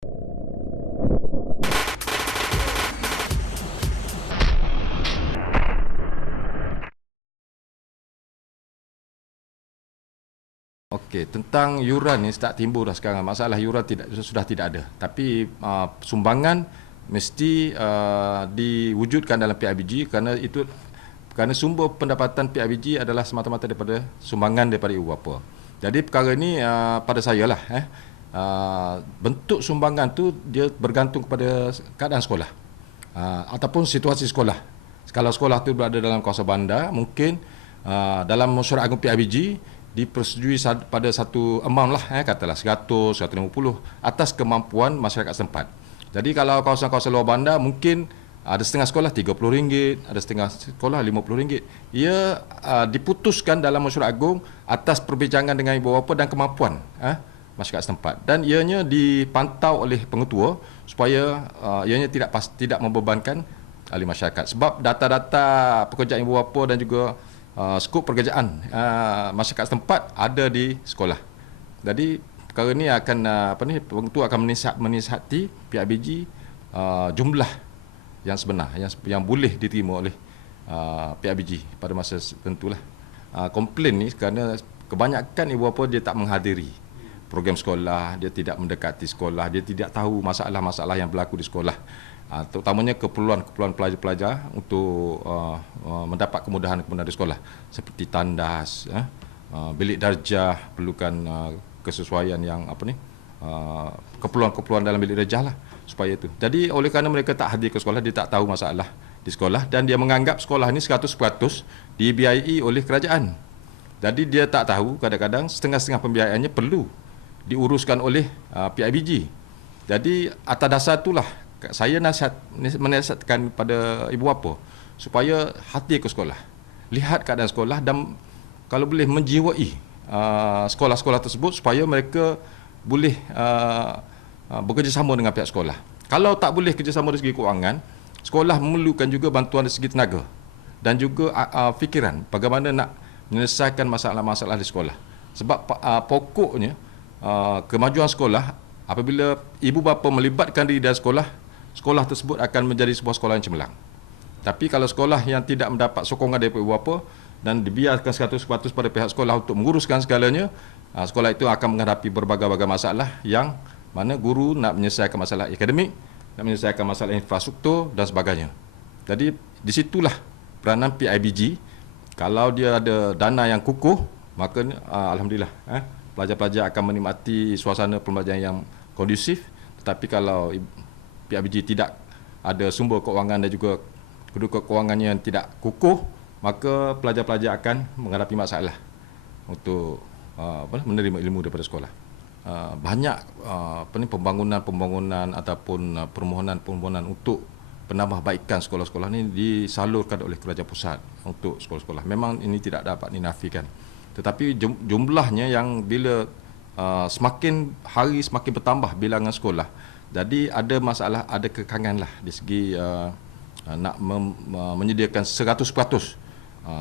Okey, tentang yuran ni start timbul dah sekarang. Masalah yuran sudah tidak ada. Tapi sumbangan mesti diwujudkan dalam PIBG kerana sumber pendapatan PIBG adalah semata-mata daripada sumbangan daripada ibu bapa. Jadi perkara ini pada saya lah bentuk sumbangan tu dia bergantung kepada keadaan sekolah ataupun situasi sekolah. Kalau sekolah tu berada dalam kawasan bandar, mungkin dalam mesyuarat agung PIBG dipersetujui pada satu amount lah, katalah 100, 150 atas kemampuan masyarakat setempat. Jadi kalau kawasan-kawasan luar bandar mungkin ada setengah sekolah RM30, ada setengah sekolah RM50. Ia diputuskan dalam mesyuarat agung atas perbincangan dengan ibu bapa dan kemampuan masyarakat setempat, dan ianya dipantau oleh pengetua supaya ianya tidak membebankan ahli masyarakat, sebab data-data pekerjaan ibu bapa dan juga skop pekerjaan masyarakat setempat ada di sekolah. Jadi perkara ini akan pengetua akan menasihati PIBG jumlah yang sebenar yang boleh diterima oleh PIBG pada masa tertentulah. Komplain ni kerana kebanyakan ibu bapa dia tak menghadiri program sekolah, dia tidak mendekati sekolah, dia tidak tahu masalah-masalah yang berlaku di sekolah. Terutamanya keperluan pelajar-pelajar untuk mendapat kemudahan-kemudahan di sekolah seperti tandas, bilik darjah, perlukan kesesuaian yang keperluan-keperluan dalam bilik darjah lah supaya itu. Jadi oleh kerana mereka tak hadir ke sekolah, dia tak tahu masalah di sekolah dan dia menganggap sekolah ini 100% dibiayai oleh kerajaan. Jadi dia tak tahu kadang-kadang setengah-setengah pembiayaannya perlu diuruskan oleh PIBG. Jadi atas dasar itulah saya menasihatkan pada ibu bapa supaya hati ke sekolah, lihat keadaan sekolah dan kalau boleh menjiwai sekolah-sekolah tersebut supaya mereka boleh bekerjasama dengan pihak sekolah. Kalau tak boleh kerjasama dari segi kewangan, sekolah memerlukan juga bantuan dari segi tenaga dan juga fikiran bagaimana nak menyelesaikan masalah-masalah di sekolah. Sebab pokoknya kemajuan sekolah apabila ibu bapa melibatkan diri dalam sekolah, sekolah tersebut akan menjadi sebuah sekolah yang cemerlang. Tapi kalau sekolah yang tidak mendapat sokongan daripada ibu bapa dan dibiarkan 100% pada pihak sekolah untuk menguruskan segalanya, sekolah itu akan menghadapi berbagai-bagai masalah yang mana guru nak menyelesaikan masalah akademik, nak menyelesaikan masalah infrastruktur dan sebagainya. Jadi di situlah peranan PIBG. Kalau dia ada dana yang kukuh, maka alhamdulillah pelajar-pelajar akan menikmati suasana pembelajaran yang kondusif. Tetapi kalau PIBG tidak ada sumber kewangan dan juga kedudukan kewangannya yang tidak kukuh, maka pelajar-pelajar akan menghadapi masalah untuk menerima ilmu daripada sekolah. Banyak pembangunan ataupun permohonan untuk penambahbaikan sekolah-sekolah ini disalurkan oleh kerajaan pusat untuk sekolah-sekolah. Memang ini tidak dapat dinafikan. Tetapi jumlahnya yang bila semakin hari semakin bertambah bilangan sekolah, jadi ada masalah, ada kekangan lah di segi nak menyediakan 100%.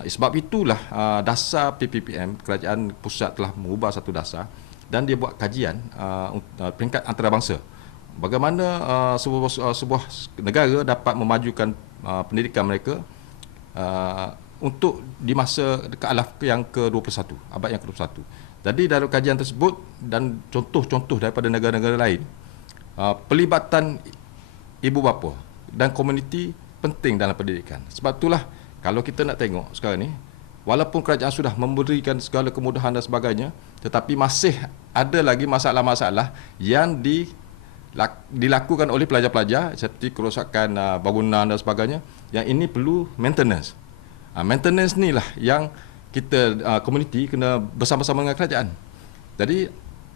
Sebab itulah dasar PPPM, kerajaan pusat telah mengubah satu dasar dan dia buat kajian peringkat antarabangsa. Bagaimana sebuah negara dapat memajukan pendidikan mereka untuk di masa alaf yang ke-21, abad yang ke-21. Jadi dalam kajian tersebut dan contoh-contoh daripada negara-negara lain, pelibatan ibu bapa dan komuniti penting dalam pendidikan. Sebab itulah kalau kita nak tengok sekarang ni, walaupun kerajaan sudah memberikan segala kemudahan dan sebagainya, tetapi masih ada lagi masalah-masalah yang dilakukan oleh pelajar-pelajar seperti kerosakan bangunan dan sebagainya, yang ini perlu maintenance. Maintenance ni lah yang kita komuniti kena bersama-sama dengan kerajaan. Jadi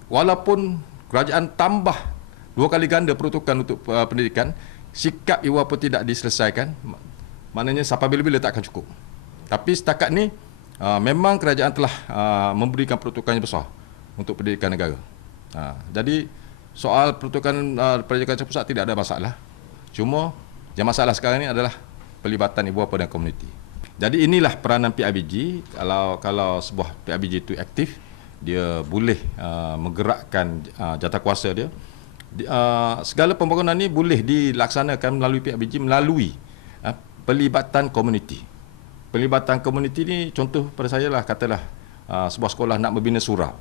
walaupun kerajaan tambah 2 kali ganda peruntukan untuk pendidikan, sikap ibu bapa tidak diselesaikan, maknanya sampai bila-bila tak akan cukup. Tapi setakat ni memang kerajaan telah memberikan peruntukan yang besar untuk pendidikan negara. Jadi soal peruntukan kerajaan pusat tidak ada masalah. Cuma yang masalah sekarang ni adalah pelibatan ibu bapa dan komuniti. Jadi inilah peranan PIBG. Kalau sebuah PIBG itu aktif, dia boleh menggerakkan jawatan kuasa dia segala pembangunan ni boleh dilaksanakan melalui PIBG melalui pelibatan komuniti. Pelibatan komuniti ni contoh pada saya lah, katalah sebuah sekolah nak membina surau,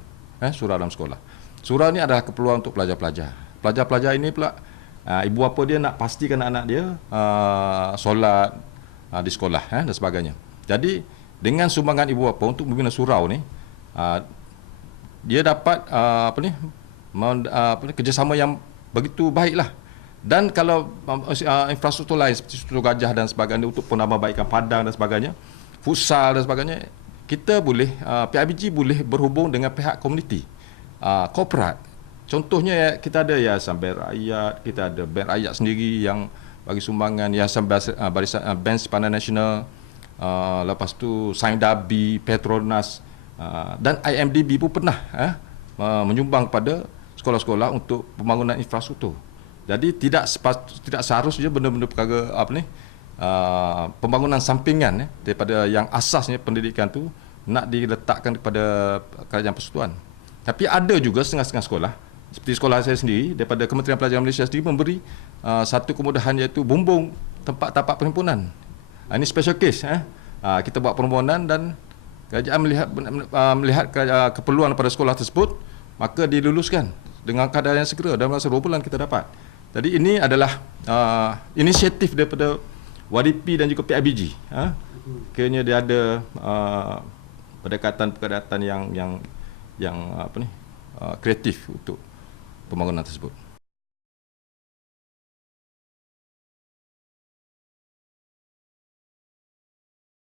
surau dalam sekolah. Surau ni adalah keperluan untuk pelajar-pelajar. Pelajar-pelajar ini pula ibu bapa dia nak pastikan anak dia solat di sekolah dan sebagainya. Jadi dengan sumbangan ibu bapa untuk membina surau ni, dia dapat kerjasama yang begitu baiklah. Dan kalau infrastruktur lain seperti Struktur Gajah dan sebagainya untuk penambahbaikan padang dan sebagainya, futsal dan sebagainya, kita boleh PIBG boleh berhubung dengan pihak komuniti, korporat. Contohnya kita ada Yayasan Bank Rakyat, kita ada bank rakyat sendiri yang bagi sumbangan, Yayasan Barisan Bank Simpanan Nasional, lepas tu Saindabi, Petronas, dan IMDB pun pernah menyumbang kepada sekolah-sekolah untuk pembangunan infrastruktur. Jadi tidak seharusnya benda-benda perkara pembangunan sampingan daripada yang asasnya pendidikan tu nak diletakkan kepada kerajaan persekutuan. Tapi ada juga setengah-setengah sekolah, seperti sekolah saya sendiri, daripada Kementerian Pelajaran Malaysia sendiri memberi satu kemudahan, iaitu bumbung tempat tapak perhimpunan. Ini special case. Kita buat permohonan dan kerajaan melihat keperluan pada sekolah tersebut, maka diluluskan dengan kadar yang segera. Dalam masa 2 bulan kita dapat. Jadi ini adalah inisiatif daripada WDP dan juga PIBG. Kiranya dia ada pendekatan yang kreatif untuk pembangunan tersebut.